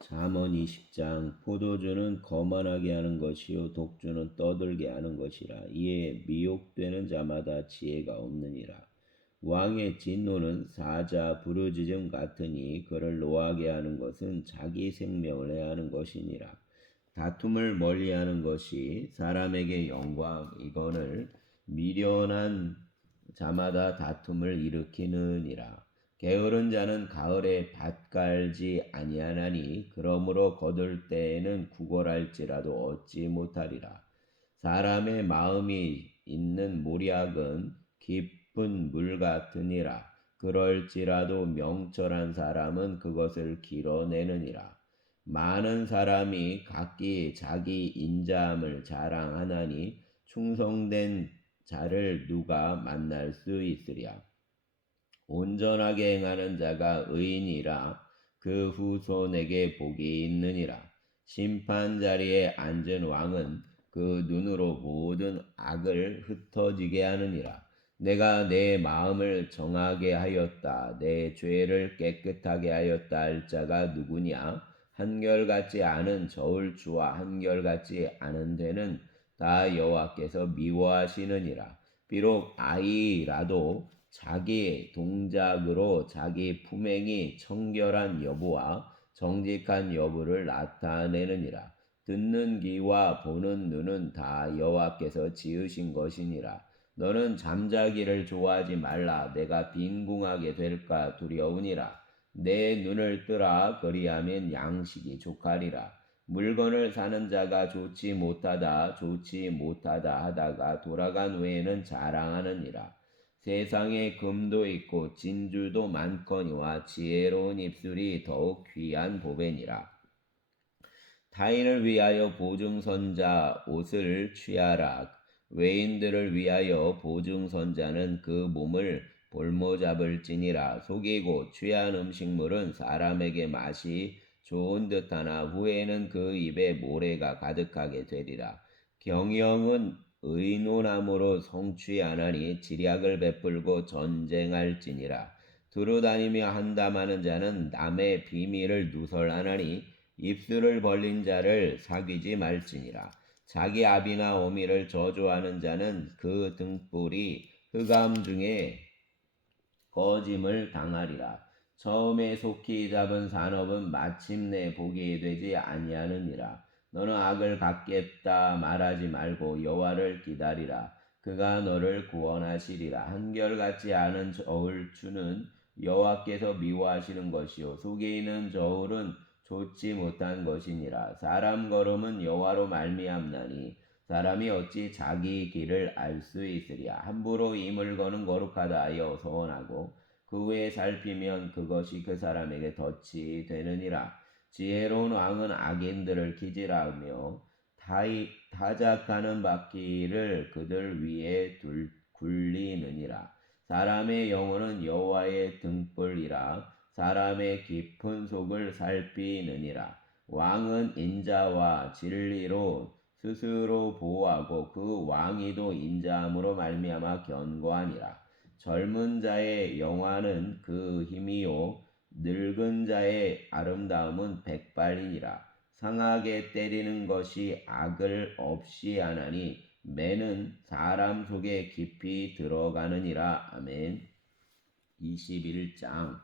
잠언 20장 포도주는 거만하게 하는 것이요 독주는 떠들게 하는 것이라. 이에 미혹되는 자마다 지혜가 없느니라. 왕의 진노는 사자 부르짖음 같으니 그를 노하게 하는 것은 자기 생명을 해하는 것이니라. 다툼을 멀리하는 것이 사람에게 영광, 이거를 미련한 자마다 다툼을 일으키느니라. 게으른 자는 가을에 밭 갈지 아니하나니 그러므로 거둘 때에는 구걸할지라도 얻지 못하리라. 사람의 마음이 있는 모략은 깊은 물 같으니라. 그럴지라도 명철한 사람은 그것을 길어내느니라. 많은 사람이 각기 자기 인자함을 자랑하나니 충성된 자를 누가 만날 수 있으랴. 온전하게 행하는 자가 의인이라. 그 후손에게 복이 있느니라. 심판 자리에 앉은 왕은 그 눈으로 모든 악을 흩어지게 하느니라. 내가 내 마음을 정하게 하였다. 내 죄를 깨끗하게 하였다 할 자가 누구냐? 한결같지 않은 저울추와 한결같이 않은 데는 다 여호와께서 미워하시느니라. 비록 아이라도 자기 동작으로 자기 품행이 청결한 여부와 정직한 여부를 나타내느니라. 듣는 귀와 보는 눈은 다 여호와께서 지으신 것이니라. 너는 잠자기를 좋아하지 말라. 내가 빈궁하게 될까 두려우니라. 내 눈을 뜨라. 그리하면 양식이 족하리라. 물건을 사는 자가 좋지 못하다 하다가 돌아간 후에는 자랑하느니라. 세상에 금도 있고 진주도 많거니와 지혜로운 입술이 더욱 귀한 보배니라. 타인을 위하여 보증선자 옷을 취하라. 외인들을 위하여 보증선자는 그 몸을 볼모잡을지니라. 속이고 취한 음식물은 사람에게 맛이 좋은 듯하나 후에는 그 입에 모래가 가득하게 되리라. 경영은 의논함으로 성취하나니 지략을 베풀고 전쟁할지니라. 두루다니며 한담하는 자는 남의 비밀을 누설하나니 입술을 벌린 자를 사귀지 말지니라. 자기 아비나 어미를 저주하는 자는 그 등불이 흑암 중에 거짐을 당하리라. 처음에 속히 잡은 산업은 마침내 복이 되지 아니하느니라. 너는 악을 갚겠다 말하지 말고 여호와를 기다리라. 그가 너를 구원하시리라. 한결같지 않은 저울추는 여호와께서 미워하시는 것이요 속에 있는 저울은 좋지 못한 것이니라. 사람 걸음은 여호와로 말미암나니 사람이 어찌 자기 길을 알 수 있으랴. 함부로 임을 거는 거룩하다 하여 서원하고 그 후에 살피면 그것이 그 사람에게 덫이 되느니라. 지혜로운 왕은 악인들을 기질하며 타작하는 바퀴를 그들 위에 굴리느니라. 사람의 영혼은 여호와의 등불이라. 사람의 깊은 속을 살피느니라. 왕은 인자와 진리로 스스로 보호하고 그 왕위도 인자함으로 말미암아 견고하니라. 젊은 자의 영화는 그 힘이요 늙은 자의 아름다움은 백발이니라. 상하게 때리는 것이 악을 없이 하나니 매는 사람 속에 깊이 들어가느니라. 아멘. 21장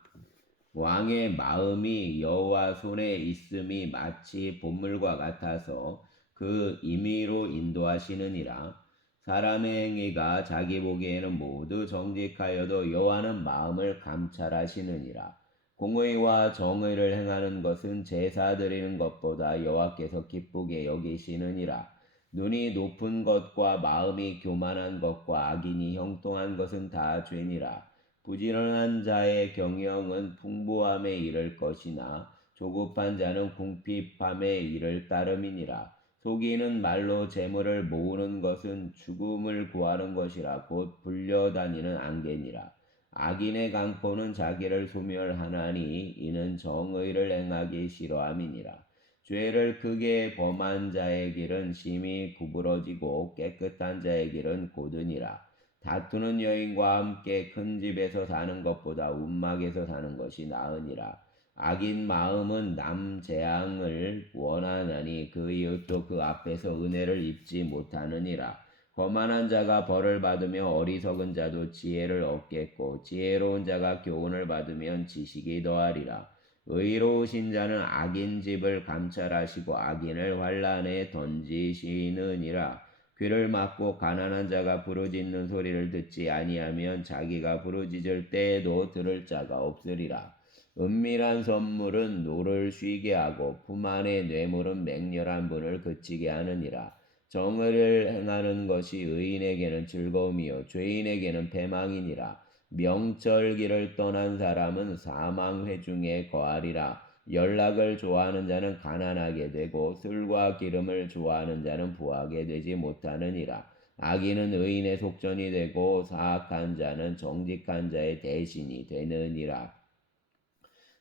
왕의 마음이 여호와 손에 있음이 마치 보물과 같아서 그 임의로 인도하시느니라. 사람의 행위가 자기 보기에는 모두 정직하여도 여호와는 마음을 감찰하시느니라. 공의와 정의를 행하는 것은 제사 드리는 것보다 여호와께서 기쁘게 여기시느니라. 눈이 높은 것과 마음이 교만한 것과 악인이 형통한 것은 다 죄니라. 부지런한 자의 경영은 풍부함에 이를 것이나 조급한 자는 궁핍함에 이를 따름이니라. 속이는 말로 재물을 모으는 것은 죽음을 구하는 것이라 곧 불려다니는 안개니라. 악인의 강포는 자기를 소멸하나니 이는 정의를 행하기 싫어함이니라. 죄를 크게 범한 자의 길은 심히 구부러지고 깨끗한 자의 길은 곧으니라. 다투는 여인과 함께 큰 집에서 사는 것보다 움막에서 사는 것이 나으니라. 악인 마음은 남 재앙을 원하나니 그 이웃도 그 앞에서 은혜를 입지 못하느니라. 거만한 자가 벌을 받으며 어리석은 자도 지혜를 얻겠고 지혜로운 자가 교훈을 받으면 지식이 더하리라. 의로우신 자는 악인 집을 감찰하시고 악인을 환란에 던지시느니라. 귀를 막고 가난한 자가 부르짖는 소리를 듣지 아니하면 자기가 부르짖을 때에도 들을 자가 없으리라. 은밀한 선물은 노를 쉬게 하고 품 안의 뇌물은 맹렬한 분을 그치게 하느니라. 정의를 행하는 것이 의인에게는 즐거움이요 죄인에게는 패망이니라. 명철길을 떠난 사람은 사망 회중에 거하리라. 연락을 좋아하는 자는 가난하게 되고 술과 기름을 좋아하는 자는 부하게 되지 못하느니라. 악인은 의인의 속전이 되고 사악한 자는 정직한 자의 대신이 되느니라.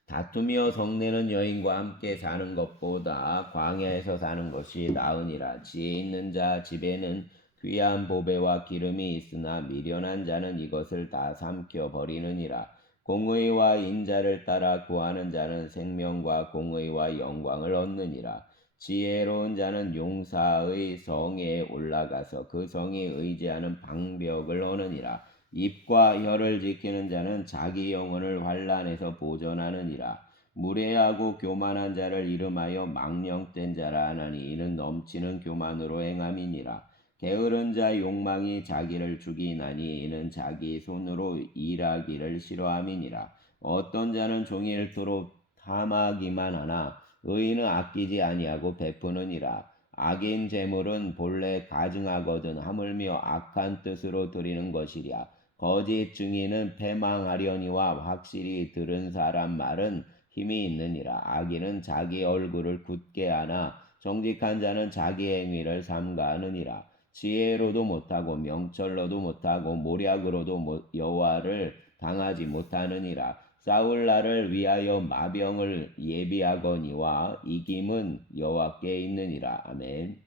다투며 성내는 여인과 함께 사는 것보다 광야에서 사는 것이 나으니라. 지혜 있는 자 집에는 귀한 보배와 기름이 있으나 미련한 자는 이것을 다 삼켜 버리느니라. 공의와 인자를 따라 구하는 자는 생명과 공의와 영광을 얻느니라. 지혜로운 자는 용사의 성에 올라가서 그 성이 의지하는 방벽을 오느니라. 입과 혀를 지키는 자는 자기 영혼을 환난에서 보존하느니라. 무례하고 교만한 자를 이름하여 망령된 자라 하나니 이는 넘치는 교만으로 행함이니라. 게으른 자 욕망이 자기를 죽이나니 이는 자기 손으로 일하기를 싫어함이니라. 어떤 자는 종일토록 탐하기만 하나 의인은 아끼지 아니하고 베푸느니라. 악인 재물은 본래 가증하거든 하물며 악한 뜻으로 드리는 것이랴. 거짓 증인은 패망하려니와 확실히 들은 사람 말은 힘이 있느니라. 악인은 자기 얼굴을 굳게 하나 정직한 자는 자기 행위를 삼가하느니라. 지혜로도 못하고 명철로도 못하고 모략으로도 여호와를 당하지 못하느니라. 싸울 날을 위하여 마병을 예비하거니와 이김은 여호와께 있느니라. 아멘.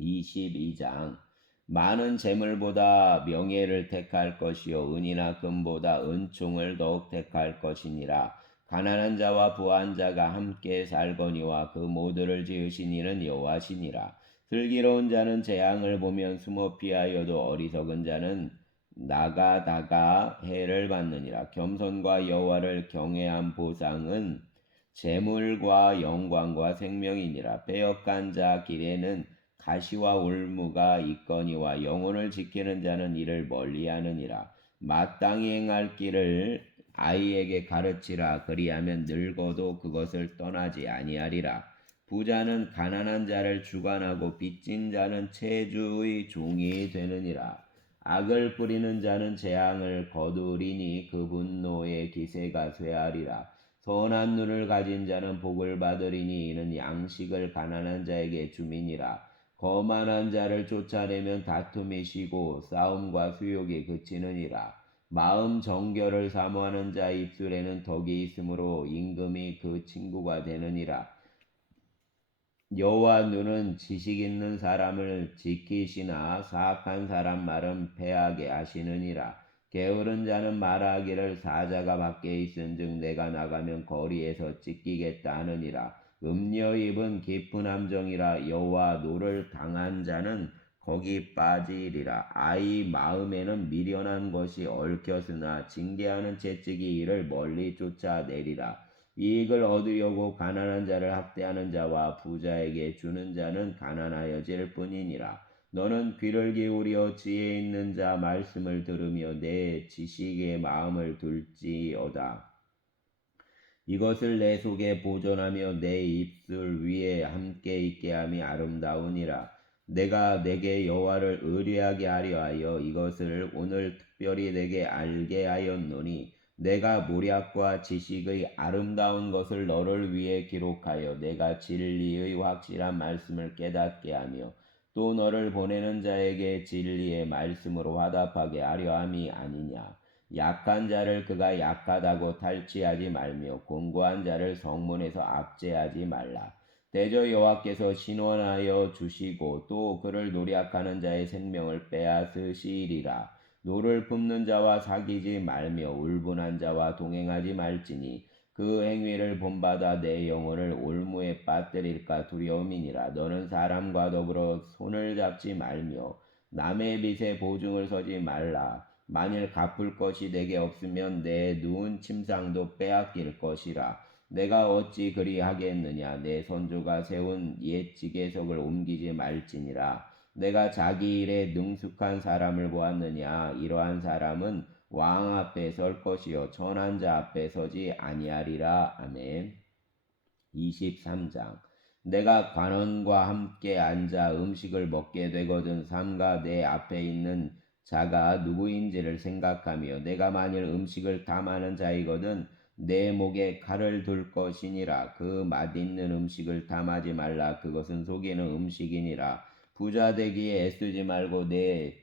22장. 많은 재물보다 명예를 택할 것이요 은이나 금보다 은총을 더욱 택할 것이니라. 가난한 자와 부한 자가 함께 살거니와 그 모두를 지으신 이는 여호와시니라. 슬기로운 자는 재앙을 보면 숨어 피하여도 어리석은 자는 나가다가 해를 받느니라. 겸손과 여호와를 경외한 보상은 재물과 영광과 생명이니라. 빼앗간 자 길에는 가시와 올무가 있거니와 영혼을 지키는 자는 이를 멀리하느니라. 마땅히 행할 길을 아이에게 가르치라. 그리하면 늙어도 그것을 떠나지 아니하리라. 부자는 가난한 자를 주관하고 빚진 자는 체주의 종이 되느니라. 악을 뿌리는 자는 재앙을 거두리니 그 분노의 기세가 쇠하리라. 선한 눈을 가진 자는 복을 받으리니 이는 양식을 가난한 자에게 주민이라. 거만한 자를 쫓아내면 다툼이 쉬고 싸움과 수욕이 그치느니라. 마음 정결을 사모하는 자 입술에는 덕이 있으므로 임금이 그 친구가 되느니라. 여호와 눈은 지식 있는 사람을 지키시나 사악한 사람 말은 패하게 하시느니라. 게으른 자는 말하기를 사자가 밖에 있은즉 내가 나가면 거리에서 찢기겠다 하느니라. 음녀 입은 깊은 함정이라. 여호와 노를 당한 자는 거기 빠지리라. 아이 마음에는 미련한 것이 얽혔으나 징계하는 채찍이 이를 멀리 쫓아내리라. 이익을 얻으려고 가난한 자를 학대하는 자와 부자에게 주는 자는 가난하여질 뿐이니라. 너는 귀를 기울여 지혜 있는 자 말씀을 들으며 내 지식에 마음을 둘지어다. 이것을 내 속에 보존하며 내 입술 위에 함께 있게 함이 아름다우니라. 내가 내게 여호와를 의뢰하게 하려 하여 이것을 오늘 특별히 내게 알게 하였노니 내가 모략과 지식의 아름다운 것을 너를 위해 기록하여 내가 진리의 확실한 말씀을 깨닫게 하며 또 너를 보내는 자에게 진리의 말씀으로 화답하게 하려 함이 아니냐. 약한 자를 그가 약하다고 탈취하지 말며 공고한 자를 성문에서 압제하지 말라. 대저 여호와께서 신원하여 주시고 또 그를 노략하는 자의 생명을 빼앗으시리라. 노를 품는 자와 사귀지 말며 울분한 자와 동행하지 말지니 그 행위를 본받아 내 영혼을 올무에 빠뜨릴까 두려움이니라. 너는 사람과 더불어 손을 잡지 말며 남의 빚에 보증을 서지 말라. 만일 갚을 것이 내게 없으면 내 누운 침상도 빼앗길 것이라. 내가 어찌 그리하겠느냐. 내 선조가 세운 옛 지계석을 옮기지 말지니라. 내가 자기 일에 능숙한 사람을 보았느냐. 이러한 사람은 왕 앞에 설 것이요 천한 자 앞에 서지 아니하리라. 아멘. 23장. 내가 관원과 함께 앉아 음식을 먹게 되거든 삼가 내 앞에 있는 자가 누구인지를 생각하며 내가 만일 음식을 탐하는 자이거든 내 목에 칼을 둘 것이니라. 그 맛있는 음식을 탐하지 말라. 그것은 속이는 음식이니라. 부자 되기에 애쓰지 말고 내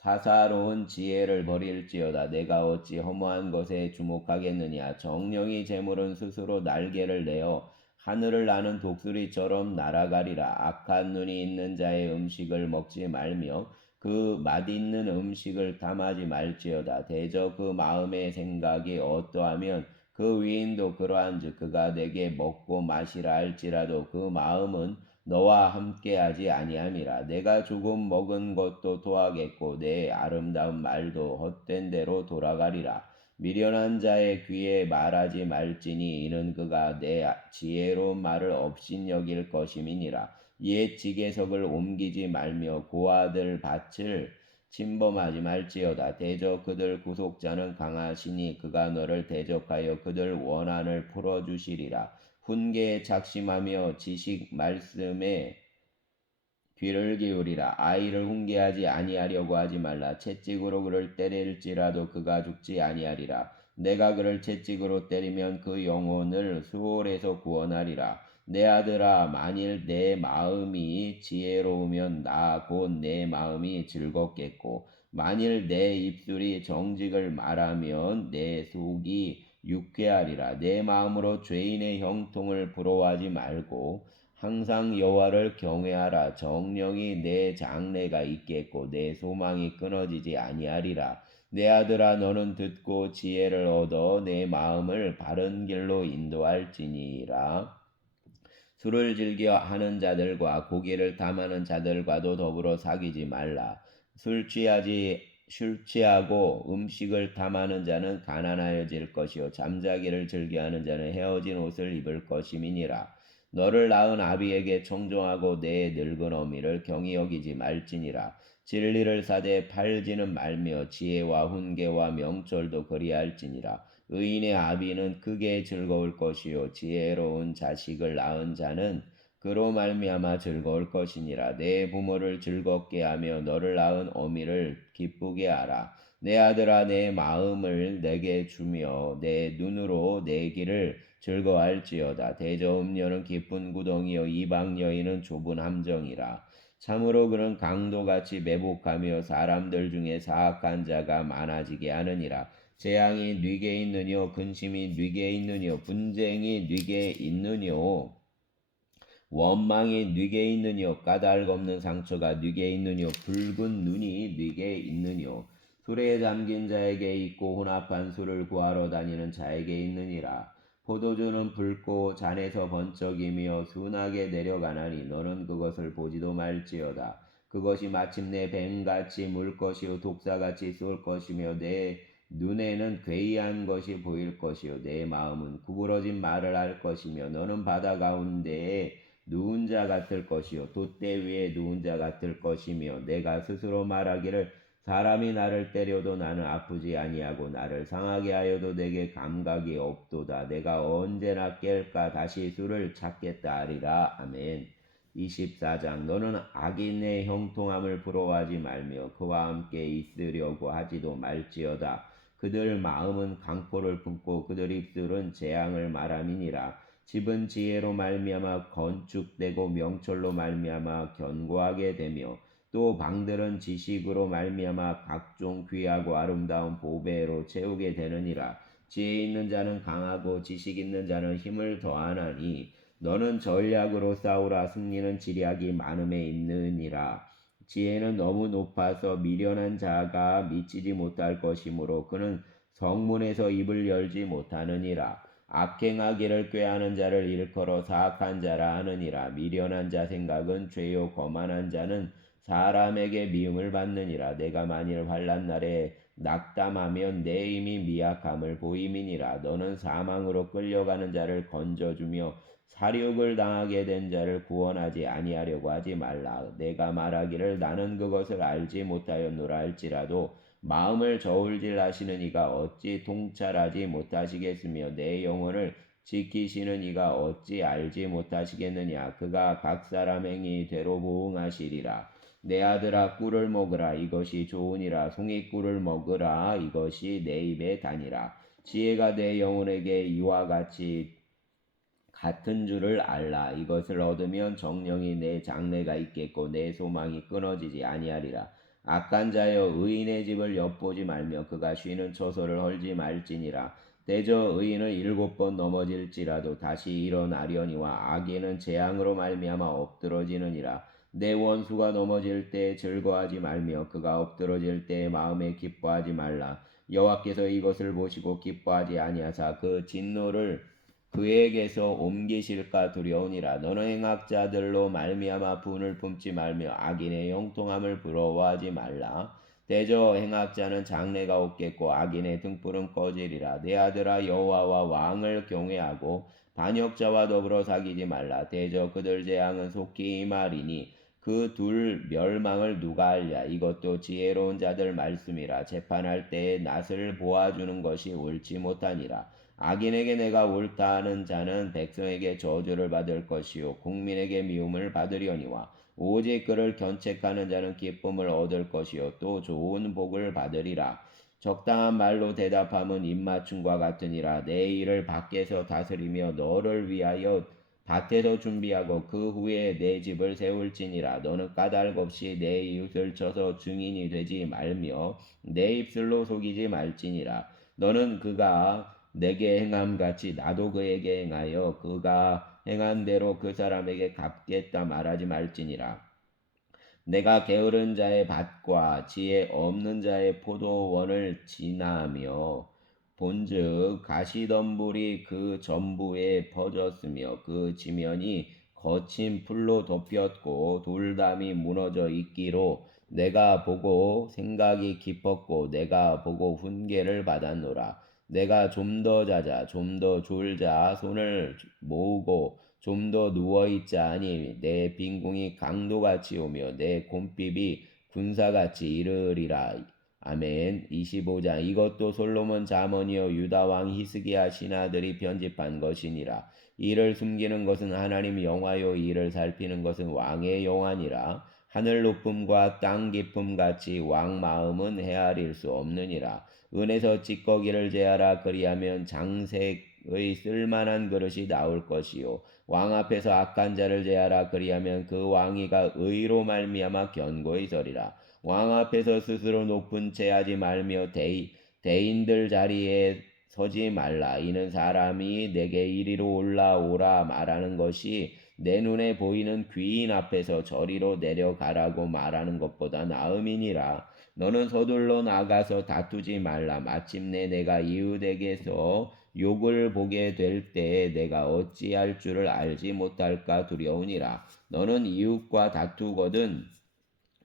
사사로운 지혜를 버릴지어다. 내가 어찌 허무한 것에 주목하겠느냐. 정령이 재물은 스스로 날개를 내어 하늘을 나는 독수리처럼 날아가리라. 악한 눈이 있는 자의 음식을 먹지 말며 그 맛있는 음식을 탐하지 말지어다. 대저 그 마음의 생각이 어떠하면 그 위인도 그러한즉 그가 내게 먹고 마시라 할지라도 그 마음은 너와 함께하지 아니함이라. 내가 조금 먹은 것도 토하겠고 내 아름다운 말도 헛된 대로 돌아가리라. 미련한 자의 귀에 말하지 말지니 이는 그가 내 지혜로운 말을 업신여길 것임이니라. 옛 지계석을 옮기지 말며 고아들 밭을 침범하지 말지어다. 대적 그들 구속자는 강하시니 그가 너를 대적하여 그들 원한을 풀어주시리라. 훈계에 작심하며 지식 말씀에 귀를 기울이라. 아이를 훈계하지 아니하려고 하지 말라. 채찍으로 그를 때릴지라도 그가 죽지 아니하리라. 내가 그를 채찍으로 때리면 그 영혼을 수월에서 구원하리라. 내 아들아, 만일 내 마음이 지혜로우면 나 곧 내 마음이 즐겁겠고 만일 내 입술이 정직을 말하면 내 속이 유쾌하리라. 내 마음으로 죄인의 형통을 부러워하지 말고 항상 여호와를 경외하라. 정령이 내 장래가 있겠고 내 소망이 끊어지지 아니하리라. 내 아들아 너는 듣고 지혜를 얻어 내 마음을 바른 길로 인도할지니라. 술을 즐겨 하는 자들과 고기를 탐하는 자들과도 더불어 사귀지 말라. 술 취하고 음식을 탐하는 자는 가난하여질 것이요 잠자기를 즐겨하는 자는 헤어진 옷을 입을 것임이니라. 너를 낳은 아비에게 청종하고 내 늙은 어미를 경히 여기지 말지니라. 진리를 사되 팔지는 말며 지혜와 훈계와 명철도 그리할지니라. 의인의 아비는 크게 즐거울 것이요 지혜로운 자식을 낳은 자는 그로 말미암아 즐거울 것이니라. 내 부모를 즐겁게 하며 너를 낳은 어미를 기쁘게 하라. 내 아들아 내 마음을 내게 주며 내 눈으로 내 길을 즐거워할지어다. 대저 음녀는 깊은 구덩이요 이방 여인은 좁은 함정이라. 참으로 그는 강도같이 매복하며 사람들 중에 사악한 자가 많아지게 하느니라. 재앙이 뉘게 있느뇨 근심이 뉘게 있느뇨 분쟁이 뉘게 있느뇨 원망이 뉘게 있느뇨 까닭 없는 상처가 뉘게 있느뇨 붉은 눈이 뉘게 있느뇨 술에 잠긴 자에게 있고 혼합한 술을 구하러 다니는 자에게 있느니라. 포도주는 붉고 잔에서 번쩍이며 순하게 내려가나니 너는 그것을 보지도 말지어다. 그것이 마침내 뱀같이 물 것이요 독사같이 쏠 것이며 내 눈에는 괴이한 것이 보일 것이요 내 마음은 구부러진 말을 할 것이며 너는 바다 가운데에 누운 자 같을 것이요 돛대 위에 누운 자 같을 것이며 내가 스스로 말하기를 사람이 나를 때려도 나는 아프지 아니하고 나를 상하게 하여도 내게 감각이 없도다. 내가 언제나 깰까 다시 술을 찾겠다 하리라. 아멘. 24장. 너는 악인의 형통함을 부러워하지 말며 그와 함께 있으려고 하지도 말지어다. 그들 마음은 강포를 품고 그들 입술은 재앙을 말함이니라. 집은 지혜로 말미암아 건축되고 명철로 말미암아 견고하게 되며 또 방들은 지식으로 말미암아 각종 귀하고 아름다운 보배로 채우게 되느니라. 지혜 있는 자는 강하고 지식 있는 자는 힘을 더하나니 너는 전략으로 싸우라. 승리는 지략이 많음에 있느니라. 지혜는 너무 높아서 미련한 자가 미치지 못할 것이므로 그는 성문에서 입을 열지 못하느니라. 악행하기를 꾀하는 자를 일컬어 사악한 자라 하느니라. 미련한 자 생각은 죄요 거만한 자는 사람에게 미움을 받느니라. 내가 만일 환난 날에 낙담하면 내 힘이 미약함을 보임이니라. 너는 사망으로 끌려가는 자를 건져주며 사륙을 당하게 된 자를 구원하지 아니하려고 하지 말라. 내가 말하기를 나는 그것을 알지 못하였노라 할지라도 마음을 저울질 하시는 이가 어찌 통찰하지 못하시겠으며 내 영혼을 지키시는 이가 어찌 알지 못하시겠느냐. 그가 각 사람 행위대로 보응하시리라. 내 아들아 꿀을 먹으라. 이것이 좋으니라. 송이꿀을 먹으라. 이것이 내 입에 다니라. 지혜가 내 영혼에게 이와 같은 줄을 알라. 이것을 얻으면 정령이 내 장래가 있겠고 내 소망이 끊어지지 아니하리라. 악한 자여 의인의 집을 엿보지 말며 그가 쉬는 처소를 헐지 말지니라. 대저 의인은 7번 넘어질지라도 다시 일어나려니와 악인은 재앙으로 말미암아 엎드러지느니라. 내 원수가 넘어질 때 즐거워하지 말며 그가 엎드러질 때 마음에 기뻐하지 말라. 여호와께서 이것을 보시고 기뻐하지 아니하사 그 진노를 그에게서 옮기실까 두려우니라. 너는 행악자들로 말미암아 분을 품지 말며 악인의 형통함을 부러워하지 말라. 대저 행악자는 장래가 없겠고 악인의 등불은 꺼지리라. 내 아들아 여호와와 왕을 경외하고 반역자와 더불어 사귀지 말라. 대저 그들 재앙은 속히 임하리니 그 둘 멸망을 누가 알랴. 이것도 지혜로운 자들 말씀이라. 재판할 때에 낯을 보아주는 것이 옳지 못하니라. 악인에게 내가 옳다 하는 자는 백성에게 저주를 받을 것이요 국민에게 미움을 받으려니와 오직 그를 견책하는 자는 기쁨을 얻을 것이요 또 좋은 복을 받으리라. 적당한 말로 대답함은 입맞춤과 같으니라. 내 일을 밖에서 다스리며 너를 위하여 밭에서 준비하고 그 후에 내 집을 세울지니라. 너는 까닭 없이 내 이웃을 쳐서 증인이 되지 말며 내 입술로 속이지 말지니라. 너는 그가 내게 행함같이 나도 그에게 행하여 그가 행한 대로 그 사람에게 갚겠다 말하지 말지니라. 내가 게으른 자의 밭과 지혜 없는 자의 포도원을 지나며 본즉 가시덤불이 그 전부에 퍼졌으며 그 지면이 거친 풀로 덮였고 돌담이 무너져 있기로 내가 보고 생각이 깊었고 내가 보고 훈계를 받았노라. 내가 좀 더 자자 좀 더 졸자 손을 모으고 좀 더 누워있자 하니 내 빈궁이 강도같이 오며 내 곰핍이 군사같이 이르리라. 아멘. 25장. 이것도 솔로몬 잠언이요 유다 왕 히스기야 신하들이 편집한 것이니라. 이를 숨기는 것은 하나님 영화요 이를 살피는 것은 왕의 영화니라. 하늘 높음과 땅 깊음 같이 왕 마음은 헤아릴 수 없느니라. 은에서 찌꺼기를 제하라. 그리하면 장색의 쓸만한 그릇이 나올 것이요 왕 앞에서 악한 자를 제하라. 그리하면 그 왕위가 의로 말미암아 견고히 서리라. 왕 앞에서 스스로 높은 채 하지 말며 대인들 자리에 서지 말라. 이는 사람이 내게 이리로 올라오라 말하는 것이 내 눈에 보이는 귀인 앞에서 저리로 내려가라고 말하는 것보다 나음이니라. 너는 서둘러 나가서 다투지 말라. 마침내 내가 이웃에게서 욕을 보게 될 때에 내가 어찌할 줄을 알지 못할까 두려우니라. 너는 이웃과 다투거든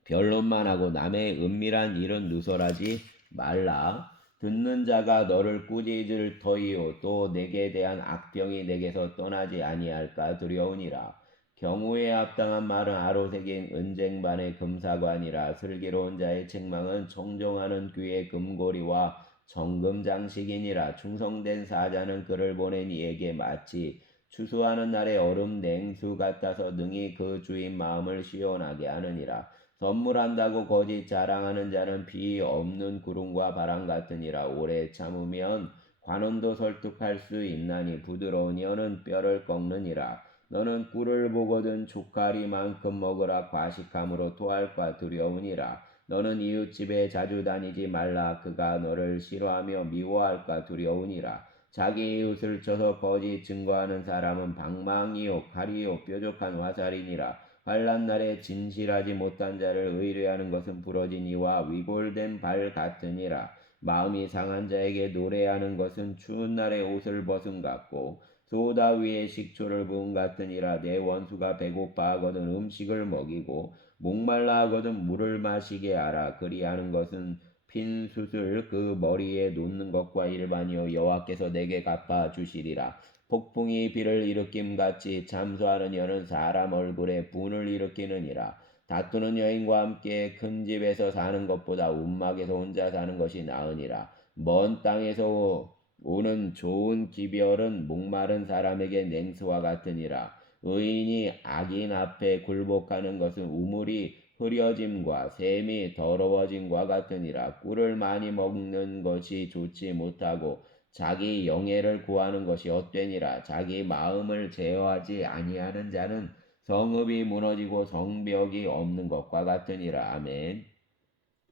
변론만 하고 남의 은밀한 일은 누설하지 말라. 듣는 자가 너를 꾸짖을 터이요 또 내게 대한 악병이 내게서 떠나지 아니할까 두려우니라. 경우에 합당한 말은 아로 새긴 은쟁반의 금사관이라. 슬기로운 자의 책망은 청정하는 귀의 금고리와 정금 장식이니라. 충성된 사자는 그를 보낸 이에게 마치 추수하는 날의 얼음 냉수 같아서 능히 그 주인 마음을 시원하게 하느니라. 선물한다고 거짓 자랑하는 자는 비 없는 구름과 바람 같으니라. 오래 참으면 관원도 설득할 수 있나니 부드러운 혀는 뼈를 꺾느니라. 너는 꿀을 보거든 조카리만큼 먹으라. 과식함으로 토할까 두려우니라. 너는 이웃집에 자주 다니지 말라. 그가 너를 싫어하며 미워할까 두려우니라. 자기 이웃을 쳐서 거짓 증거하는 사람은 방망이요 칼이요 뾰족한 화살이니라. 환난 날에 진실하지 못한 자를 의뢰하는 것은 부러진 이와 위골된 발 같으니라. 마음이 상한 자에게 노래하는 것은 추운 날에 옷을 벗음 같고 소다 위에 식초를 부은 같으니라. 내 원수가 배고파 하거든 음식을 먹이고 목말라 하거든 물을 마시게 하라. 그리하는 것은 핀 숯을 그 머리에 놓는 것과 일반이요 여호와께서 내게 갚아 주시리라. 폭풍이 비를 일으킴 같이 참소하는 여는 사람 얼굴에 분을 일으키느니라. 다투는 여인과 함께 큰 집에서 사는 것보다 움막에서 혼자 사는 것이 나으니라. 먼 땅에서 오는 좋은 기별은 목마른 사람에게 냉수와 같으니라. 의인이 악인 앞에 굴복하는 것은 우물이 흐려짐과 샘이 더러워짐과 같으니라. 꿀을 많이 먹는 것이 좋지 못하고 자기 영예를 구하는 것이 헛되니라. 자기 마음을 제어하지 아니하는 자는 성읍이 무너지고 성벽이 없는 것과 같으니라. 아멘.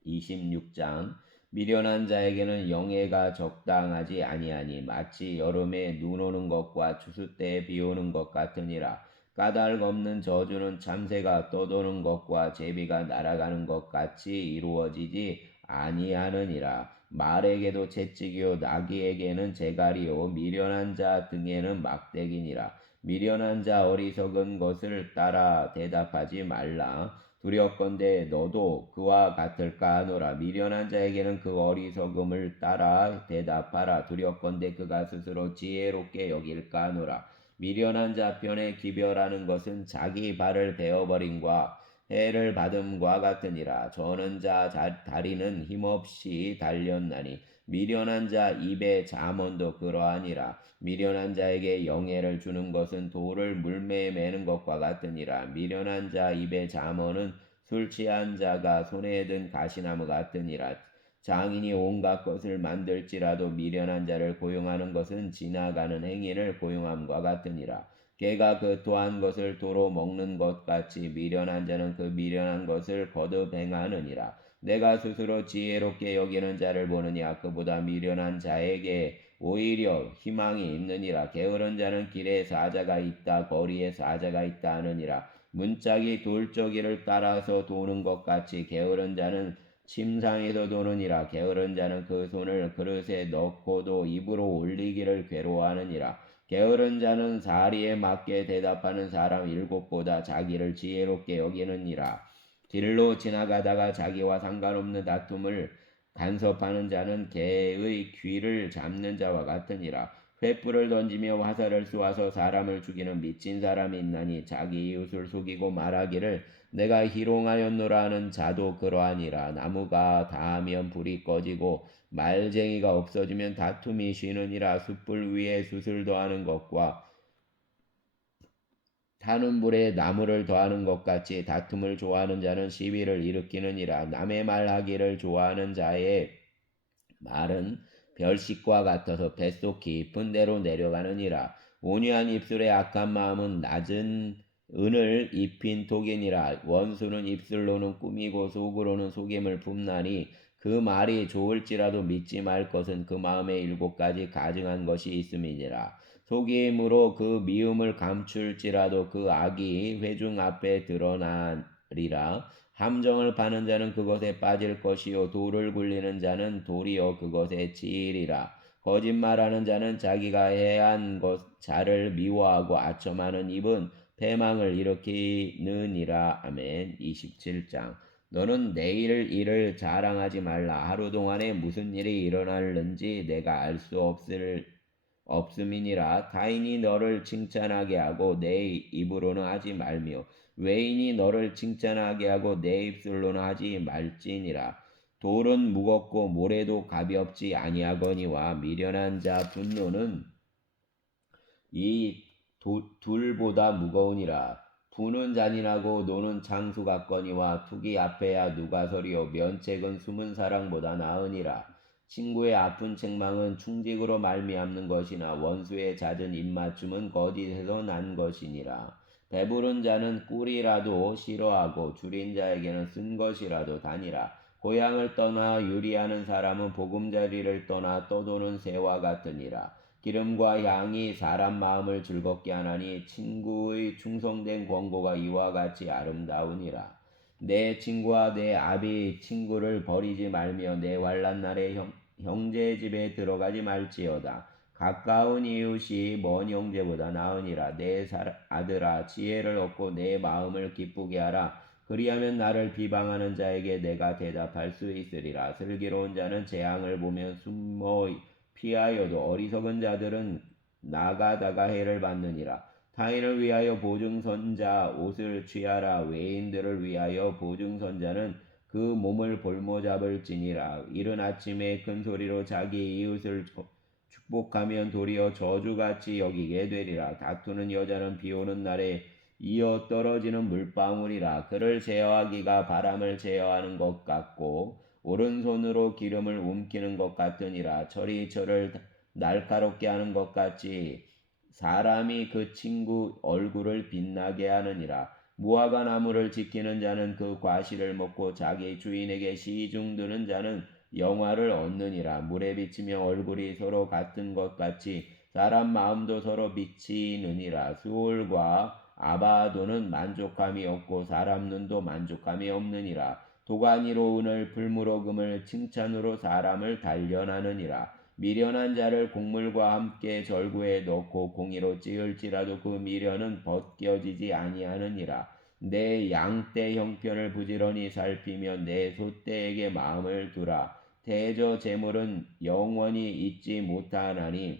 26장 미련한 자에게는 영예가 적당하지 아니하니 마치 여름에 눈 오는 것과 추수 때에 비 오는 것 같으니라. 까닭 없는 저주는 참새가 떠도는 것과 제비가 날아가는 것 같이 이루어지지 아니하느니라. 말에게도 채찍이요 나귀에게는 재갈이요 미련한 자 등에는 막대기니라. 미련한 자 어리석은 것을 따라 대답하지 말라. 두렵건대 너도 그와 같을까 하노라. 미련한 자에게는 그 어리석음을 따라 대답하라. 두렵건대 그가 스스로 지혜롭게 여길까 하노라. 미련한 자 편에 기별하는 것은 자기 발을 베어버림과 해를 받음과 같으니라. 저는 자 다리는 힘없이 달렸나니 미련한 자 입의 잠언도 그러하니라. 미련한 자에게 영예를 주는 것은 돌을 물매에 매는 것과 같으니라. 미련한 자 입의 잠언은 술 취한 자가 손에 든 가시나무 같으니라. 장인이 온갖 것을 만들지라도 미련한 자를 고용하는 것은 지나가는 행인을 고용함과 같으니라. 개가 그 토한 것을 도로 먹는 것 같이 미련한 자는 그 미련한 것을 거듭 행하느니라. 내가 스스로 지혜롭게 여기는 자를 보느냐. 그보다 미련한 자에게 오히려 희망이 있느니라. 게으른 자는 길에 사자가 있다 거리에 사자가 있다 하느니라. 문짝이 돌저기를 따라서 도는 것 같이 게으른 자는 침상에서 도느니라. 게으른 자는 그 손을 그릇에 넣고도 입으로 올리기를 괴로워하느니라. 게으른 자는 사리에 맞게 대답하는 사람 일곱보다 자기를 지혜롭게 여기느니라. 길로 지나가다가 자기와 상관없는 다툼을 간섭하는 자는 개의 귀를 잡는 자와 같으니라. 횃불을 던지며 화살을 쏘아서 사람을 죽이는 미친 사람이 있나니 자기 이웃을 속이고 말하기를 내가 희롱하였노라 하는 자도 그러하니라. 나무가 다하면 불이 꺼지고 말쟁이가 없어지면 다툼이 쉬느니라. 숯불 위에 숯을 더하는 것과 타는 불에 나무를 더하는 것 같이 다툼을 좋아하는 자는 시비를 일으키느니라. 남의 말하기를 좋아하는 자의 말은 별식과 같아서 뱃속 깊은 데로 내려가느니라. 온유한 입술의 악한 마음은 낮은 은을 입힌 독이니라. 원수는 입술로는 꾸미고 속으로는 속임을 품나니 그 말이 좋을지라도 믿지 말 것은 그 마음에 7가지 가증한 것이 있음이니라. 속임으로 그 미움을 감출지라도 그 악이 회중 앞에 드러나리라. 함정을 파는 자는 그것에 빠질 것이요 돌을 굴리는 자는 돌이요 그것에 치이리라. 거짓말하는 자는 자기가 해한 것 자를 미워하고 아첨하는 입은 패망을 일으키느니라. 아멘. 27장 너는 내일 일을 자랑하지 말라. 하루 동안에 무슨 일이 일어날는지 내가 알 수 없음이니라. 타인이 너를 칭찬하게 하고 내 입으로는 하지 말며 외인이 너를 칭찬하게 하고 내 입술로는 하지 말지니라. 돌은 무겁고 모래도 가볍지 아니하거니와 미련한 자 분노는 이 둘보다 무거우니라. 부는 잔인하고 노는 장수 같거니와 투기 앞에야 누가 서리요 면책은 숨은 사랑보다 나으니라. 친구의 아픈 책망은 충직으로 말미암는 것이나 원수의 잦은 입맞춤은 거짓에서 난 것이니라. 배부른 자는 꿀이라도 싫어하고 줄인 자에게는 쓴 것이라도 다니라. 고향을 떠나 유리하는 사람은 보금자리를 떠나 떠도는 새와 같으니라. 기름과 향이 사람 마음을 즐겁게 하나니 친구의 충성된 권고가 이와 같이 아름다우니라. 내 친구와 내 아비 친구를 버리지 말며 내 환난 날에 형제 집에 들어가지 말지어다. 가까운 이웃이 먼 형제보다 나으니라. 내 아들아, 지혜를 얻고 내 마음을 기쁘게 하라. 그리하면 나를 비방하는 자에게 내가 대답할 수 있으리라. 슬기로운 자는 재앙을 보면 숨어 피하여도 어리석은 자들은 나가다가 해를 받느니라. 타인을 위하여 보증선자 옷을 취하라. 외인들을 위하여 보증선자는 그 몸을 볼모잡을지니라. 이른 아침에 큰 소리로 자기 이웃을 축복하면 도리어 저주같이 여기게 되리라. 다투는 여자는 비오는 날에 이어 떨어지는 물방울이라. 그를 제어하기가 바람을 제어하는 것 같고 오른손으로 기름을 움키는 것 같으니라. 철이 저를 날카롭게 하는 것 같이 사람이 그 친구 얼굴을 빛나게 하느니라. 무화과 나무를 지키는 자는 그 과실을 먹고 자기 주인에게 시중 드는 자는 영화를 얻느니라. 물에 비치며 얼굴이 서로 같은 것 같이 사람 마음도 서로 비치느니라. 수올과 아바도는 만족함이 없고 사람 눈도 만족함이 없느니라. 도가니로 은을 풀무로 금을 칭찬으로 사람을 단련하느니라. 미련한 자를 곡물과 함께 절구에 넣고 공의로 찌을지라도 그 미련은 벗겨지지 아니하느니라. 내 양떼 형편을 부지런히 살피며 내 소떼에게 마음을 두라. 대저 재물은 영원히 잊지 못하나니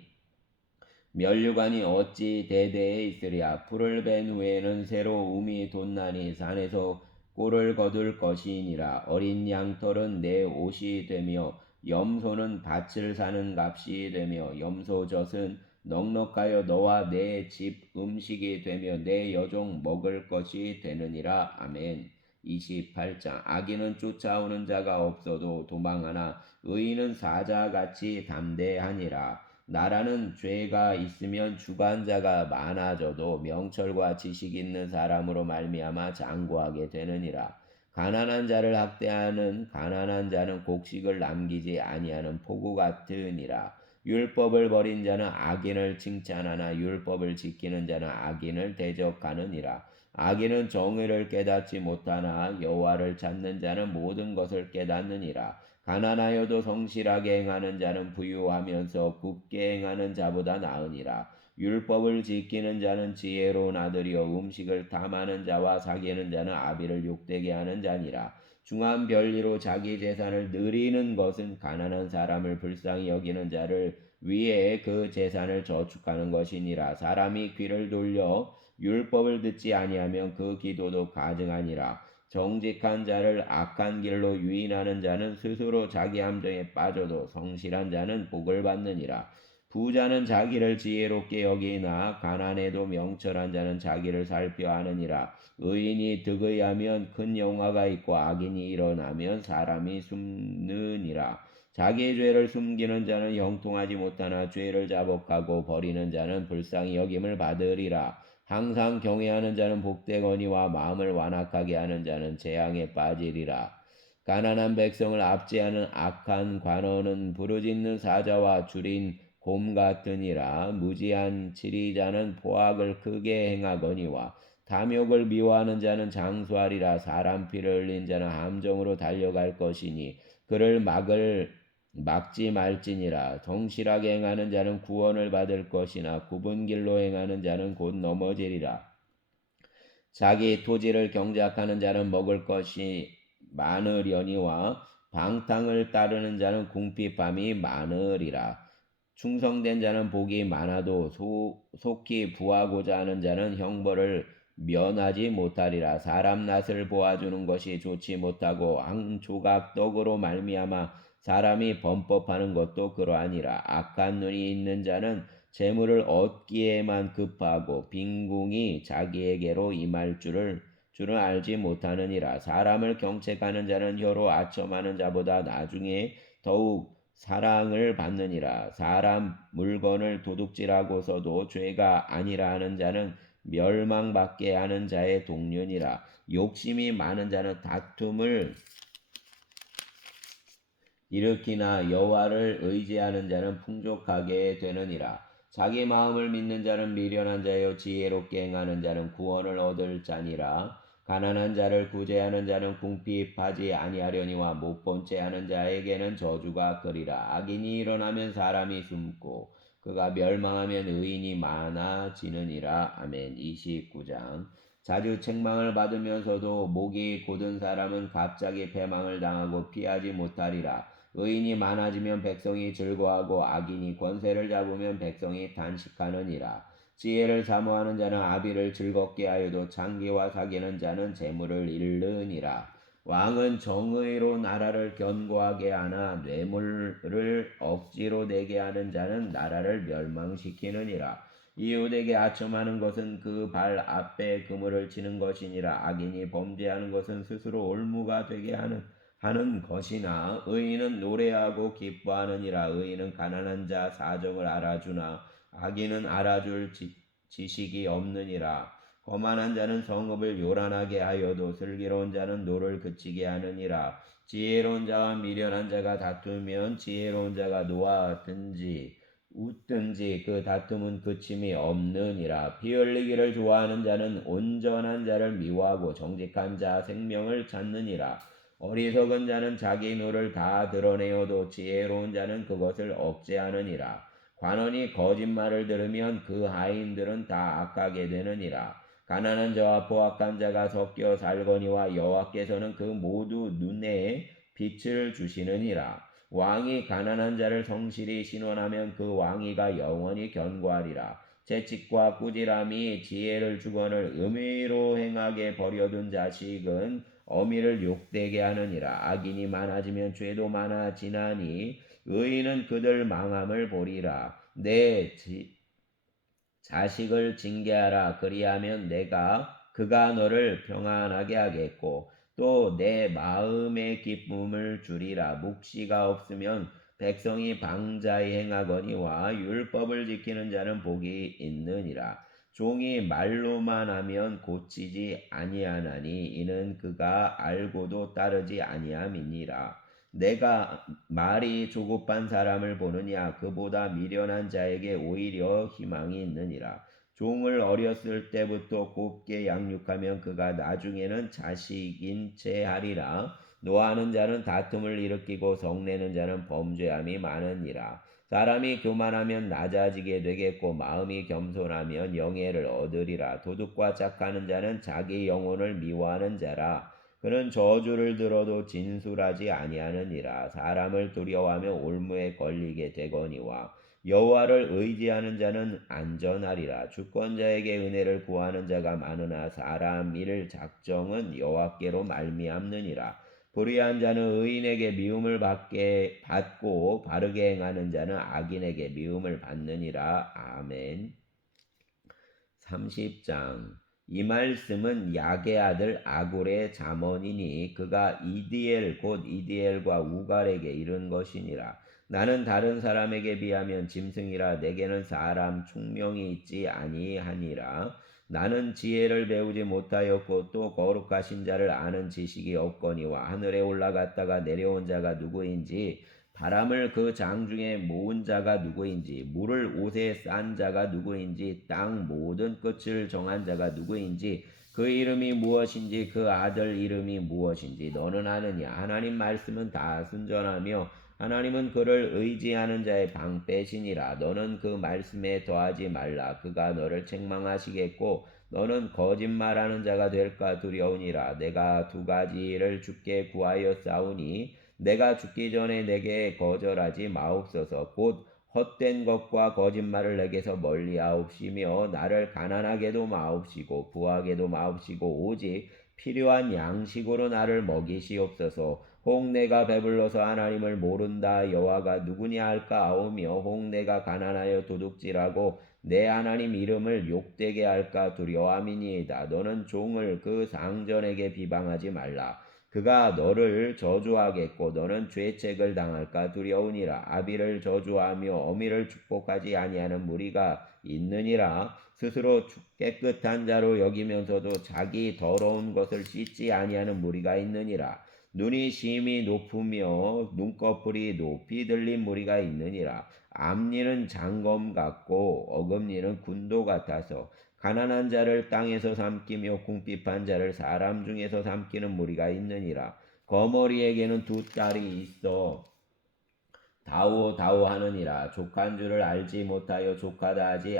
멸류관이 어찌 대대에 있으랴. 풀을 벤 후에는 새로 움이 돋나니 산에서 꼴을 거둘 것이니라. 어린 양털은 내 옷이 되며 염소는 밭을 사는 값이 되며 염소젖은 넉넉하여 너와 내 집 음식이 되며 내 여종 먹을 것이 되느니라. 아멘. 28장. 악인은 쫓아오는 자가 없어도 도망하나 의인은 사자같이 담대하니라. 나라는 죄가 있으면 주관자가 많아져도 명철과 지식 있는 사람으로 말미암아 장구하게 되느니라. 가난한 자를 학대하는 가난한 자는 곡식을 남기지 아니하는 포구 같으니라. 율법을 버린 자는 악인을 칭찬하나 율법을 지키는 자는 악인을 대적하느니라. 악인은 정의를 깨닫지 못하나 여호와를 찾는 자는 모든 것을 깨닫느니라. 가난하여도 성실하게 행하는 자는 부유하면서 굽게 행하는 자보다 나으니라. 율법을 지키는 자는 지혜로운 아들이요 음식을 탐하는 자와 사귀는 자는 아비를 욕되게 하는 자니라. 중한 별리로 자기 재산을 늘이는 것은 가난한 사람을 불쌍히 여기는 자를 위해 그 재산을 저축하는 것이니라. 사람이 귀를 돌려 율법을 듣지 아니하면 그 기도도 가증하니라. 정직한 자를 악한 길로 유인하는 자는 스스로 자기 함정에 빠져도 성실한 자는 복을 받느니라. 부자는 자기를 지혜롭게 여기나 가난해도 명철한 자는 자기를 살펴 하느니라. 의인이 득의하면 큰 영화가 있고 악인이 일어나면 사람이 숨느니라. 자기의 죄를 숨기는 자는 형통하지 못하나 죄를 자복하고 버리는 자는 불쌍히 여김을 받으리라. 항상 경외하는 자는 복되거니와 마음을 완악하게 하는 자는 재앙에 빠지리라. 가난한 백성을 압제하는 악한 관원은 부르짖는 사자와 줄인 곰 같으니라. 무지한 치리자는 포악을 크게 행하거니와 탐욕을 미워하는 자는 장수하리라. 사람 피를 흘린 자는 함정으로 달려갈 것이니 그를 막지 말지니라. 성실하게 행하는 자는 구원을 받을 것이나 굽은 길로 행하는 자는 곧 넘어지리라. 자기 토지를 경작하는 자는 먹을 것이 많으려니와 방탕을 따르는 자는 궁핍함이 많으리라. 충성된 자는 복이 많아도 속히 부하고자 하는 자는 형벌을 면하지 못하리라. 사람 낯을 보아주는 것이 좋지 못하고 한 조각 떡으로 말미암아 사람이 범법하는 것도 그러하니라. 악한 눈이 있는 자는 재물을 얻기에만 급하고 빈궁이 자기에게로 임할 줄은 알지 못하느니라. 사람을 경책하는 자는 혀로 아첨하는 자보다 나중에 더욱 사랑을 받느니라. 사람 물건을 도둑질하고서도 죄가 아니라 하는 자는 멸망받게 하는 자의 동료니라. 욕심이 많은 자는 다툼을 일으키나 여호와를 의지하는 자는 풍족하게 되느니라. 자기 마음을 믿는 자는 미련한 자요 지혜롭게 행하는 자는 구원을 얻을 자니라. 가난한 자를 구제하는 자는 궁핍하지 아니하려니와 못본채 하는 자에게는 저주가 그리라. 악인이 일어나면 사람이 숨고 그가 멸망하면 의인이 많아지느니라. 아멘. 29장. 자주 책망을 받으면서도 목이 곧은 사람은 갑자기 패망을 당하고 피하지 못하리라. 의인이 많아지면 백성이 즐거워하고 악인이 권세를 잡으면 백성이 단식하느니라. 지혜를 사모하는 자는 아비를 즐겁게 하여도 창기와 사귀는 자는 재물을 잃느니라. 왕은 정의로 나라를 견고하게 하나 뇌물을 억지로 내게 하는 자는 나라를 멸망시키느니라. 이웃에게 아첨하는 것은 그 발 앞에 그물을 치는 것이니라. 악인이 범죄하는 것은 스스로 올무가 되게 하는 것이나 의인은 노래하고 기뻐하느니라. 의인은 가난한 자 사정을 알아주나 악인은 알아줄 지식이 없느니라. 거만한 자는 성읍을 요란하게 하여도 슬기로운 자는 노를 그치게 하느니라. 지혜로운 자와 미련한 자가 다투면 지혜로운 자가 놓아든지 웃든지 그 다툼은 그침이 없느니라. 피 흘리기를 좋아하는 자는 온전한 자를 미워하고 정직한 자 생명을 찾느니라. 어리석은 자는 자기 노를 다 드러내어도 지혜로운 자는 그것을 억제하느니라. 관원이 거짓말을 들으면 그 하인들은 다 악하게 되느니라. 가난한 자와 포악한 자가 섞여 살거니와 여호와께서는 그 모두 눈에 빛을 주시느니라. 왕이 가난한 자를 성실히 신원하면 그 왕위가 영원히 견고하리라. 채찍과 꾸지람이 지혜를 주거늘 의미로 행하게 버려둔 자식은 어미를 욕되게 하느니라. 악인이 많아지면 죄도 많아지나니 의인은 그들 망함을 보리라. 내 자식을 징계하라. 그리하면 그가 너를 평안하게 하겠고 또 내 마음의 기쁨을 주리라. 묵시가 없으면 백성이 방자히 행하거니와 율법을 지키는 자는 복이 있느니라. 종이 말로만 하면 고치지 아니하나니 이는 그가 알고도 따르지 아니함이니라. 내가 말이 조급한 사람을 보느냐 그보다 미련한 자에게 오히려 희망이 있느니라. 종을 어렸을 때부터 곱게 양육하면 그가 나중에는 자식인 채 하리라. 노하는 자는 다툼을 일으키고 성내는 자는 범죄함이 많으니라. 사람이 교만하면 낮아지게 되겠고 마음이 겸손하면 영예를 얻으리라. 도둑과 짝하는 자는 자기 영혼을 미워하는 자라. 그는 저주를 들어도 진술하지 아니하느니라. 사람을 두려워하며 올무에 걸리게 되거니와 여호와를 의지하는 자는 안전하리라. 주권자에게 은혜를 구하는 자가 많으나 사람 일 작정은 여호와께로 말미암느니라. 불의한 자는 의인에게 미움을 받고 바르게 행하는 자는 악인에게 미움을 받느니라. 아멘. 30장. 이 말씀은 야게 아들 아굴의 잠언이니 그가 이디엘 곧 이디엘과 우갈에게 이른 것이니라. 나는 다른 사람에게 비하면 짐승이라. 내게는 사람 충명이 있지 아니하니라. 나는 지혜를 배우지 못하였고 또 거룩하신 자를 아는 지식이 없거니와 하늘에 올라갔다가 내려온 자가 누구인지 바람을 그 장중에 모은 자가 누구인지 물을 옷에 싼 자가 누구인지 땅 모든 끝을 정한 자가 누구인지 그 이름이 무엇인지 그 아들 이름이 무엇인지 너는 아느냐. 하나님 말씀은 다 순전하며 하나님은 그를 의지하는 자의 방패시니라. 너는 그 말씀에 더하지 말라. 그가 너를 책망하시겠고 너는 거짓말하는 자가 될까 두려우니라. 내가 두 가지를 주께 구하였사오니 내가 죽기 전에 내게 거절하지 마옵소서. 곧 헛된 것과 거짓말을 내게서 멀리하옵시며 나를 가난하게도 마옵시고 부하게도 마옵시고 오직 필요한 양식으로 나를 먹이시옵소서. 혹 내가 배불러서 하나님을 모른다 여호와가 누구냐 할까 하오며 혹 내가 가난하여 도둑질하고 내 하나님 이름을 욕되게 할까 두려워함이니이다. 너는 종을 그 상전에게 비방하지 말라. 그가 너를 저주하겠고 너는 죄책을 당할까 두려우니라. 아비를 저주하며 어미를 축복하지 아니하는 무리가 있느니라. 스스로 깨끗한 자로 여기면서도 자기 더러운 것을 씻지 아니하는 무리가 있느니라. 눈이 심히 높으며 눈꺼풀이 높이 들린 무리가 있느니라. 앞니는 장검 같고 어금니는 군도 같아서 가난한 자를 땅에서 삼키며 궁핍한 자를 사람 중에서 삼키는 무리가 있느니라. 거머리에게는 두 딸이 있어 다오다오 하느니라. 족한 줄을 알지 못하여 족하다 하지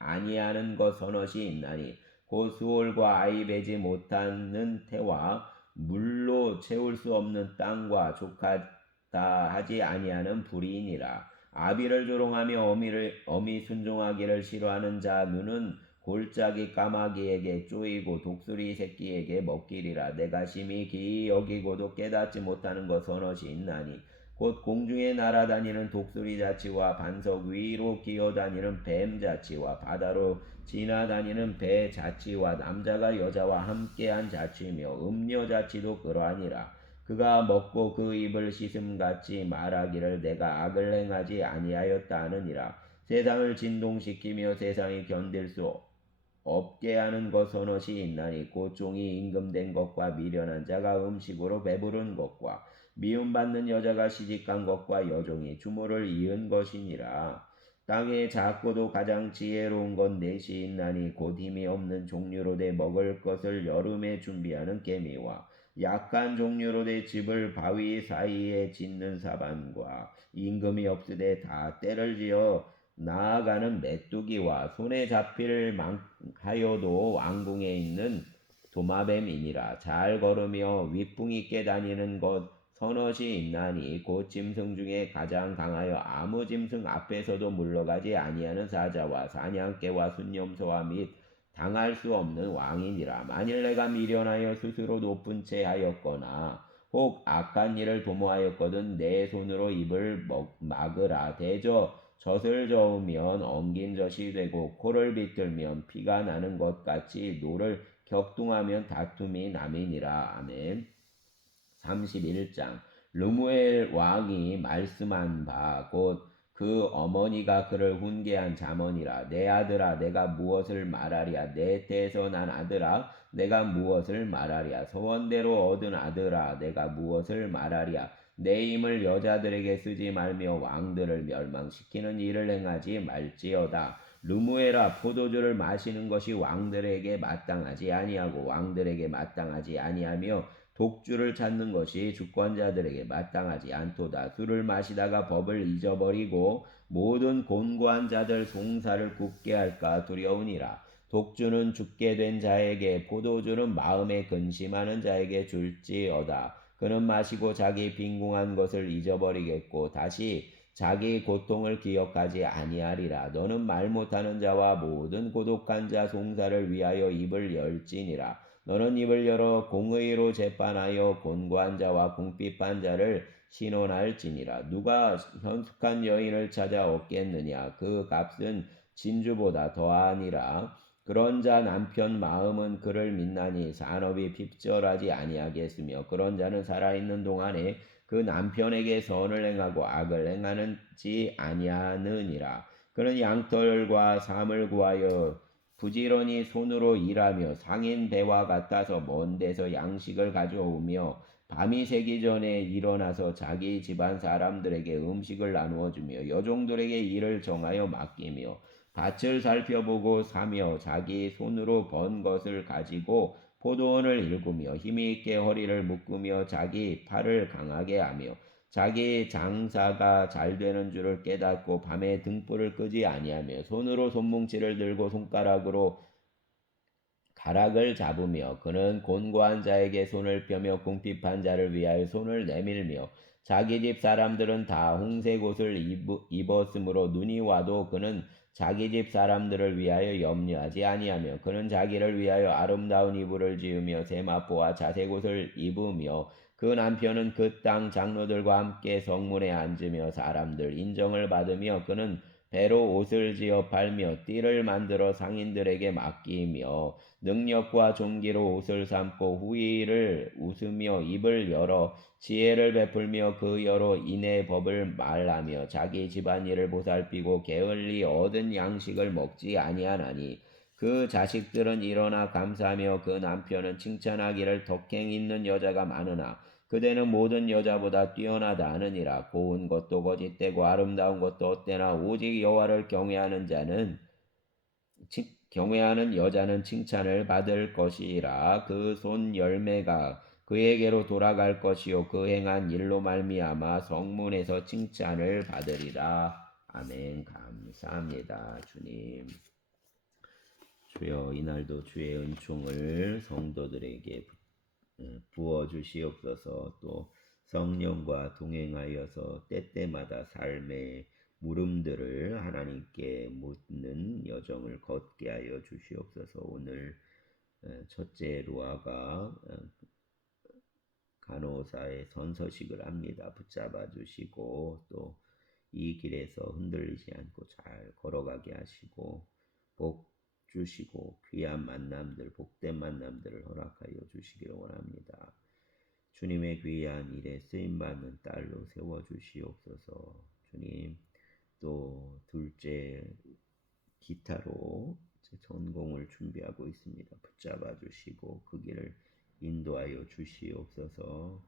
아니하는 것 서넛이 있나니 곧 수월과 아이 베지 못하는 태와 물로 채울 수 없는 땅과 족하다 하지 아니하는 불이니라. 아비를 조롱하며 어미 순종하기를 싫어하는 자 눈은 골짜기 까마귀에게 쪼이고 독수리 새끼에게 먹기리라. 내가 심히 기이 여기고도 깨닫지 못하는 것 서넛이 있나니 곧 공중에 날아다니는 독수리 자치와 반석 위로 기어다니는 뱀 자치와 바다로 지나다니는 배 자치와 남자가 여자와 함께한 자치며 음녀 자치도 그러하니라. 그가 먹고 그 입을 씻음같이 말하기를 내가 악을 행하지 아니하였다 하느니라. 세상을 진동시키며 세상이 견딜 수 없게 하는 것 서넛이 있나니 곧 종이 임금된 것과 미련한 자가 음식으로 배부른 것과 미움받는 여자가 시집간 것과 여종이 주모를 이은 것이니라. 땅에 작고도 가장 지혜로운 건 넷이 있나니 곧 힘이 없는 종류로되 먹을 것을 여름에 준비하는 개미와 약한 종류로되 집을 바위 사이에 짓는 사반과 임금이 없으되 다 때를 지어 나아가는 메뚜기와 손에 잡힐 망하여도 왕궁에 있는 도마뱀이니라. 잘 걸으며 위풍 있게 다니는 것 서넛이 있나니 곧 짐승 중에 가장 강하여 아무 짐승 앞에서도 물러가지 아니하는 사자와 사냥개와 순념소와 및 당할 수 없는 왕이니라. 만일 내가 미련하여 스스로 높은 채 하였거나 혹 악한 일을 도모하였거든 내 손으로 입을 막으라. 대저 젖을 저으면 엉긴 젖이 되고 코를 비틀면 피가 나는 것 같이 노를 격동하면 다툼이 남이니라. 아멘. 31장 르무엘 왕이 말씀한 바 곧 그 어머니가 그를 훈계한 자문이라. 내 아들아 내가 무엇을 말하랴. 내 때에서 난 아들아 내가 무엇을 말하랴. 소원대로 얻은 아들아 내가 무엇을 말하랴. 내 힘을 여자들에게 쓰지 말며 왕들을 멸망시키는 일을 행하지 말지어다. 르무엘아 포도주를 마시는 것이 왕들에게 마땅하지 아니하고 왕들에게 마땅하지 아니하며 독주를 찾는 것이 주권자들에게 마땅하지 않도다. 술을 마시다가 법을 잊어버리고 모든 곤고한 자들 송사를 굽게 할까 두려우니라. 독주는 죽게 된 자에게 포도주는 마음에 근심하는 자에게 줄지어다. 그는 마시고 자기 빈궁한 것을 잊어버리겠고 다시 자기 고통을 기억하지 아니하리라. 너는 말 못하는 자와 모든 고독한 자 송사를 위하여 입을 열지니라. 너는 입을 열어 공의로 재판하여 곤고한 자와 궁핍한 자를 신원할지니라. 누가 현숙한 여인을 찾아 얻겠느냐. 그 값은 진주보다 더하니라. 그런 자 남편 마음은 그를 믿나니 산업이 핍절하지 아니하겠으며 그런 자는 살아있는 동안에 그 남편에게 선을 행하고 악을 행하는지 아니하느니라. 그는 양털과 삶을 구하여 부지런히 손으로 일하며 상인 배와 같아서 먼 데서 양식을 가져오며 밤이 새기 전에 일어나서 자기 집안 사람들에게 음식을 나누어 주며 여종들에게 일을 정하여 맡기며 밭을 살펴보고 사며 자기 손으로 번 것을 가지고 포도원을 일구며 힘이 있게 허리를 묶으며 자기 팔을 강하게 하며 자기 장사가 잘 되는 줄을 깨닫고 밤에 등불을 끄지 아니하며 손으로 손뭉치를 들고 손가락으로 가락을 잡으며 그는 곤고한 자에게 손을 펴며 궁핍한 자를 위하여 손을 내밀며 자기 집 사람들은 다 홍색 옷을 입었으므로 눈이 와도 그는 자기 집 사람들을 위하여 염려하지 아니하며 그는 자기를 위하여 아름다운 이불을 지으며 세마포와 자색 옷을 입으며 그 남편은 그 땅 장로들과 함께 성문에 앉으며 사람들 인정을 받으며 그는 배로 옷을 지어 팔며 띠를 만들어 상인들에게 맡기며 능력과 존귀로 옷을 삼고 후의를 웃으며 입을 열어 지혜를 베풀며 그 여로 인의 법을 말하며 자기 집안일을 보살피고 게을리 얻은 양식을 먹지 아니하나니 그 자식들은 일어나 감사하며 그 남편은 칭찬하기를 덕행 있는 여자가 많으나 그대는 모든 여자보다 뛰어나다 하느니라. 고운 것도 거짓되고 아름다운 것도 헛되나 오직 여호와를 경외하는 자는 경외하는 여자는 칭찬을 받을 것이라. 그 손 열매가 그에게로 돌아갈 것이요 그 행한 일로 말미암아 성문에서 칭찬을 받으리라. 아멘. 감사합니다. 주님. 주여, 이날도 주의 은총을 성도들에게 부어 주시옵소서. 또 성령과 동행하여서 때때마다 삶의 물음들을 하나님께 묻는 여정을 걷게 하여 주시옵소서. 오늘 첫째 루아가 간호사의 선서식을 합니다. 붙잡아 주시고 또 이 길에서 흔들리지 않고 잘 걸어가게 하시고 복 주시고 귀한 만남들, 복된 만남들을 허락하여 주시기를 원합니다. 주님의 귀한 일에 쓰임받는 딸로 세워주시옵소서. 주님, 또 둘째 기타로 전공을 준비하고 있습니다. 붙잡아 주시고 그 길을 인도하여 주시옵소서.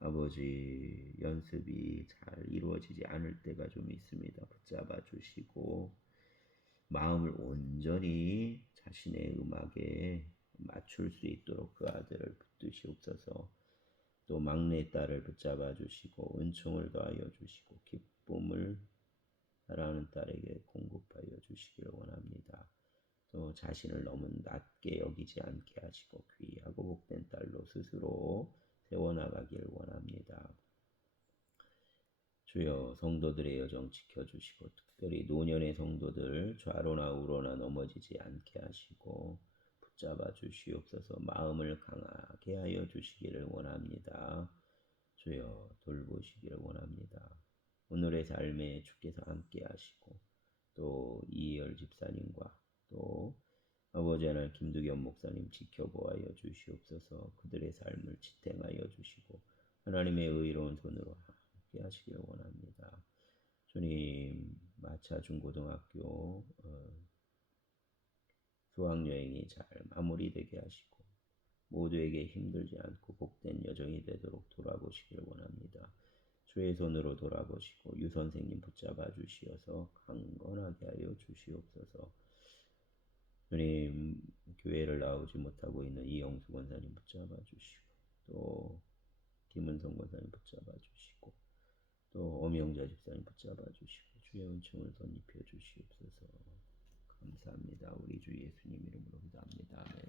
아버지, 연습이 잘 이루어지지 않을 때가 좀 있습니다. 붙잡아 주시고 마음을 온전히 자신의 음악에 맞출 수 있도록 그 아들을 붙드시옵소서. 또 막내딸을 붙잡아 주시고 은총을 더하여 주시고 기쁨을 사랑하는 딸에게 공급하여 주시기를 원합니다. 또 자신을 너무 낮게 여기지 않게 하시고 귀하고 복된 딸로 스스로 세워나가기를 원합니다. 주여, 성도들의 여정 지켜주시고 특별히 노년의 성도들 좌로나 우로나 넘어지지 않게 하시고 붙잡아 주시옵소서. 마음을 강하게 하여 주시기를 원합니다. 주여, 돌보시기를 원합니다. 오늘의 삶에 주께서 함께 하시고 또 이희열 집사님과 또 아버지 하나님 김두겸 목사님 지켜보아여 주시옵소서. 그들의 삶을 지탱하여 주시고 하나님의 의로운 손으로 함께 하시기를 원합니다. 주님, 마차 중고등학교 수학여행이 잘 마무리되게 하시고 모두에게 힘들지 않고 복된 여정이 되도록 돌아보시기를 원합니다. 주의 손으로 돌아보시고 유 선생님 붙잡아 주시어서 강건하게 하여 주시옵소서. 주님, 교회를 나오지 못하고 있는 이영수 권사님 붙잡아 주시고 또 김은성 권사님 붙잡아 주시고 또 엄영자 집사님 붙잡아 주시고 주의 은총을 덧입혀 주시옵소서. 감사합니다. 우리 주 예수님 이름으로 기도합니다. 아멘.